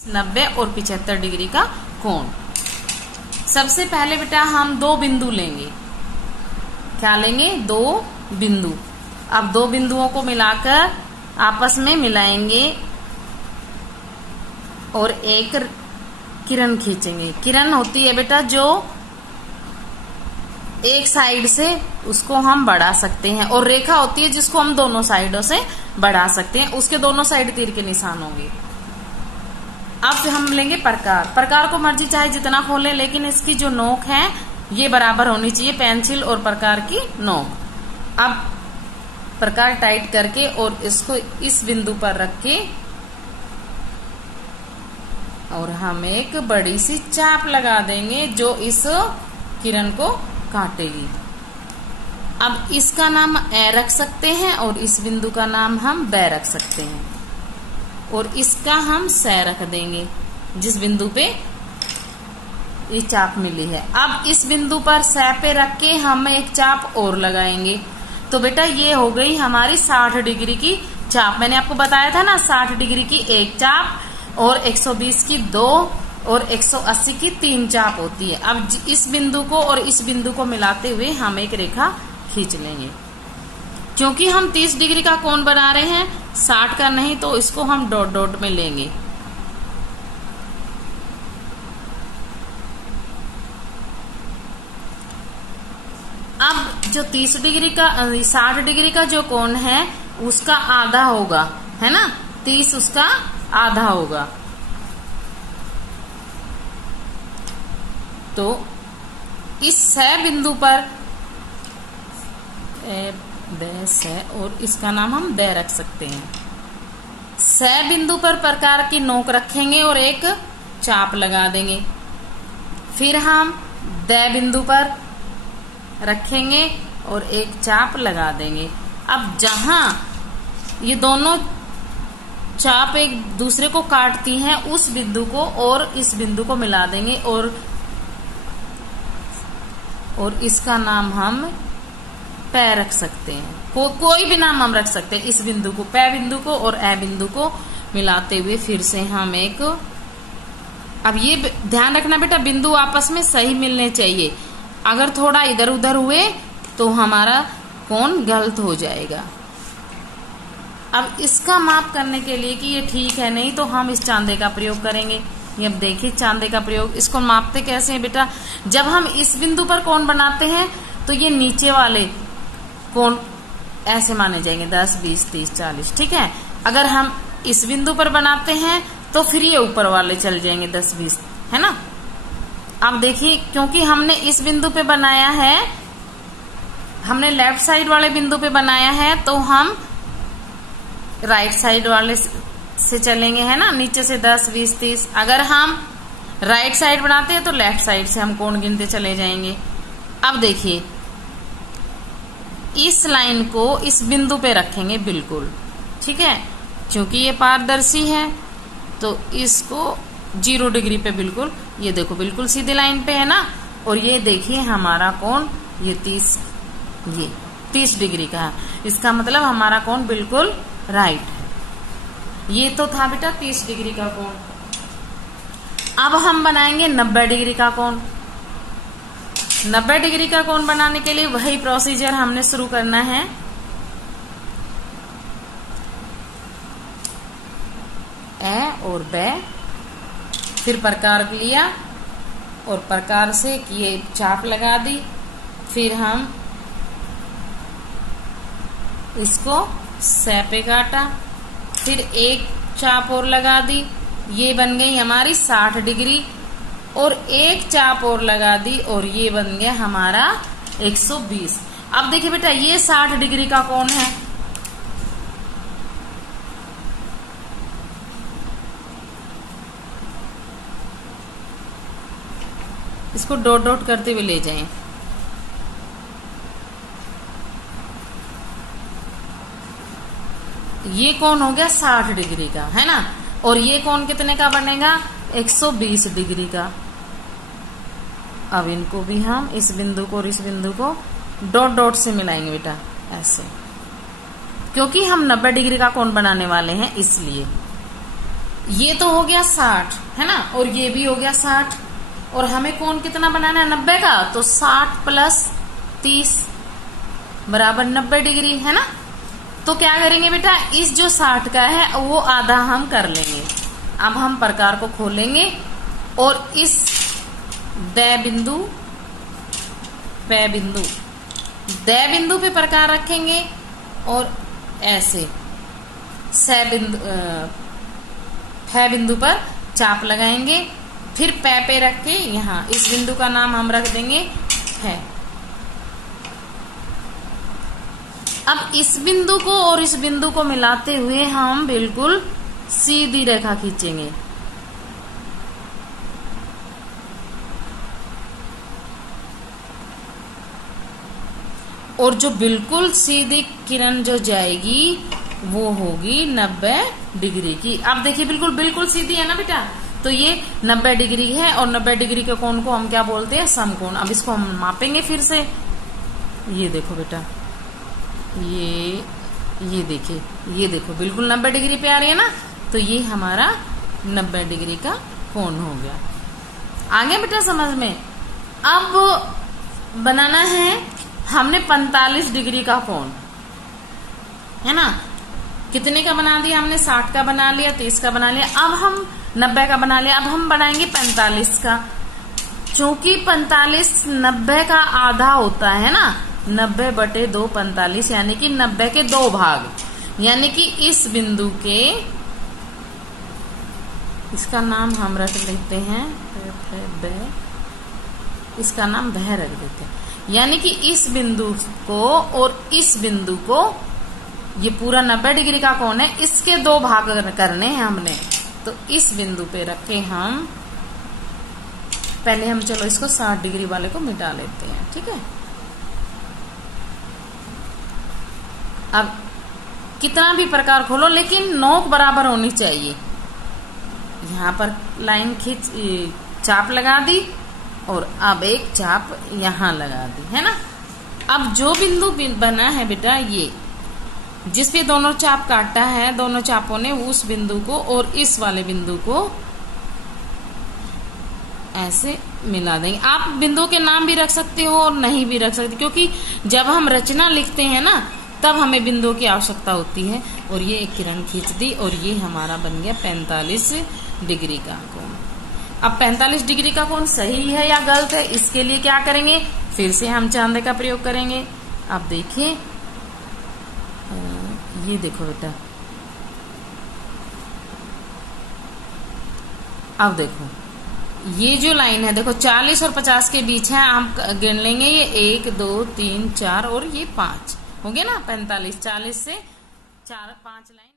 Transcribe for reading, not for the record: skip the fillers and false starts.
90 और 75 डिग्री का कोण। सबसे पहले बेटा हम दो बिंदु लेंगे। क्या लेंगे? दो बिंदु। अब दो बिंदुओं को मिलाकर आपस में मिलाएंगे और एक किरण खींचेंगे। किरण होती है बेटा जो एक साइड से उसको हम बढ़ा सकते हैं, और रेखा होती है जिसको हम दोनों साइडों से बढ़ा सकते हैं। उसके दोनों साइड तीर के निशान होंगे। अब हम लेंगे प्रकार। प्रकार को मर्जी चाहे जितना खोलें, लेकिन इसकी जो नोक है ये बराबर होनी चाहिए, पेंसिल और प्रकार की नोक। अब प्रकार टाइट करके और इसको इस बिंदु पर रख के और हम एक बड़ी सी चाप लगा देंगे जो इस किरण को काटेगी। अब इसका नाम ए रख सकते हैं और इस बिंदु का नाम हम ब रख सकते हैं, और इसका हम स रख देंगे जिस बिंदु पे ये चाप मिली है। अब इस बिंदु पर स पे रख के हम एक चाप और लगाएंगे। तो बेटा ये हो गई हमारी 60 डिग्री की चाप। मैंने आपको बताया था ना, 60 डिग्री की एक चाप और 120 की दो और 180 की 3 चाप होती है। अब इस बिंदु को और इस बिंदु को मिलाते हुए हम एक रेखा खींच लेंगे। क्योंकि हम 30 डिग्री का कोण बना रहे हैं, 60 का नहीं, तो इसको हम डॉट डॉट में लेंगे। अब जो 30 डिग्री का 60 डिग्री का जो कोण है उसका आधा होगा, है ना, 30 उसका आधा होगा। तो इस स बिंदु पर स और इसका नाम हम द रख सकते हैं। स बिंदु पर प्रकार की नोक रखेंगे और एक चाप लगा देंगे। फिर हम द बिंदु पर रखेंगे और एक चाप लगा देंगे। अब जहां ये दोनों चाप एक दूसरे को काटती हैं उस बिंदु को और इस बिंदु को मिला देंगे, और इसका नाम हम प रख सकते हैं। कोई भी नाम हम रख सकते हैं इस बिंदु को, प बिंदु को और ए बिंदु को मिलाते हुए फिर से हम एक। अब ये ध्यान रखना बेटा, बिंदु आपस में सही मिलने चाहिए। अगर थोड़ा इधर उधर हुए तो हमारा कोण गलत हो जाएगा। अब इसका माप करने के लिए कि ये ठीक है नहीं, तो हम इस चांदे का प्रयोग करेंगे। ये अब देखिए चांदे का प्रयोग। इसको मापते कैसे हैं बेटा? जब हम इस बिंदु पर कोण बनाते हैं तो ये नीचे वाले कोण ऐसे माने जाएंगे 10, 20, 30, 40, ठीक है। अगर हम इस बिंदु पर बनाते हैं तो फिर ये ऊपर वाले चल जाएंगे 10, 20, है ना। अब देखिए, क्योंकि हमने इस बिंदु पे बनाया है, हमने लेफ्ट साइड वाले बिंदु पे बनाया है, तो हम राइट साइड वाले से चलेंगे, है ना, नीचे से 10, 20, 30। अगर हम राइट साइड बनाते हैं तो लेफ्ट साइड से हम कोण गिनते चले जाएंगे। अब देखिए, इस लाइन को इस बिंदु पे रखेंगे बिल्कुल, ठीक है। क्योंकि ये पारदर्शी है तो इसको 0 डिग्री पे बिल्कुल, ये देखो बिल्कुल सीधी लाइन पे है ना। और ये देखिए हमारा कोण ये 30 डिग्री का है। इसका मतलब हमारा कोण बिल्कुल राइट है। ये तो था बेटा 30 डिग्री का कोण। अब हम बनाएंगे 90 डिग्री का कोण। 90 डिग्री का कोण बनाने के लिए वही प्रोसीजर हमने शुरू करना है। ए और ब, फिर प्रकार लिया और प्रकार से ये चाप लगा दी। फिर हम इसको स पे काटा, फिर एक चाप और लगा दी। ये बन गई हमारी 60 डिग्री, और एक चाप और लगा दी और ये बन गया हमारा 120। अब देखिए बेटा, ये 60 डिग्री का कोण है। इसको डॉट डॉट करते हुए ले जाएं। ये कोण हो गया 60 डिग्री का, है ना। और ये कोण कितने का बनेगा? 120 डिग्री का। अब इनको भी हम इस बिंदु को और इस बिंदु को डॉट डॉट से मिलाएंगे बेटा, ऐसे, क्योंकि हम 90 डिग्री का कोण बनाने वाले हैं इसलिए। ये तो हो गया 60 है ना, और ये भी हो गया 60, और हमें कोण कितना बनाना है 90 का, तो 60 प्लस 30 बराबर 90 डिग्री है ना। तो क्या करेंगे बेटा, इस जो 60 का है वो आधा हम कर लेंगे। अब हम प्रकार को खोलेंगे और इस द बिंदु पे बिंदु द बिंदु पे प्रकार रखेंगे और ऐसे स बिंदु फ बिंदु पर चाप लगाएंगे, फिर पे रख के यहाँ इस बिंदु का नाम हम रख देंगे है। अब इस बिंदु को और इस बिंदु को मिलाते हुए हम बिल्कुल सीधी रेखा खींचेंगे। और जो बिल्कुल सीधी किरण जो जाएगी वो होगी 90 डिग्री की। अब देखिए बिल्कुल बिल्कुल सीधी है ना बेटा, तो ये 90 डिग्री है, और 90 डिग्री के कोण को हम क्या बोलते हैं, समकोण। अब इसको हम मापेंगे फिर से। ये देखो बेटा, ये देखिए, ये देखो बिल्कुल 90 डिग्री पे आ रही है ना, तो ये हमारा 90 डिग्री का कोण हो गया। आगे बेटा समझ में। अब बनाना है हमने 45 डिग्री का कोण, है ना। कितने का बना दिया हमने, 60 का बना लिया, 30 का बना लिया, अब हम 90 का बना लिया। अब हम बनाएंगे 45 का, क्योंकि 45 90 का आधा होता है ना, 90/2 45, यानी कि 90 के 2 भाग, यानी कि इस बिंदु के, इसका नाम हम रख लेते हैं, इसका नाम भय रख देते हैं, यानी कि इस बिंदु को और इस बिंदु को, ये पूरा 90 डिग्री का कोण है, इसके 2 भाग करने हैं हमने। तो इस बिंदु पे रखे हम, पहले हम चलो इसको 60 डिग्री वाले को मिटा लेते हैं, ठीक है। अब कितना भी प्रकार खोलो लेकिन नोक बराबर होनी चाहिए। यहां पर लाइन खींच, चाप लगा दी, और अब एक चाप यहां लगा दी, है ना। अब जो बिंदु बना है बेटा, ये जिसपे दोनों चाप काटा है, दोनों चापों ने उस बिंदु को और इस वाले बिंदु को ऐसे मिला देंगे। आप बिंदु के नाम भी रख सकते हो और नहीं भी रख सकते, क्योंकि जब हम रचना लिखते हैं ना, तब हमें बिंदु की आवश्यकता होती है। और ये एक किरण खींच दी, और ये हमारा बन गया 45 डिग्री का कोण। अब 45 डिग्री का कोण सही है या गलत है, इसके लिए क्या करेंगे, फिर से हम चांदे का प्रयोग करेंगे। अब देखिए, ये देखो बेटा, अब देखो ये जो लाइन है, देखो 40 और 50 के बीच है, हम गिन लेंगे, ये 1 2 3 4 और ये 5 हो गया ना, 45, 40 से 4 5 लाइन।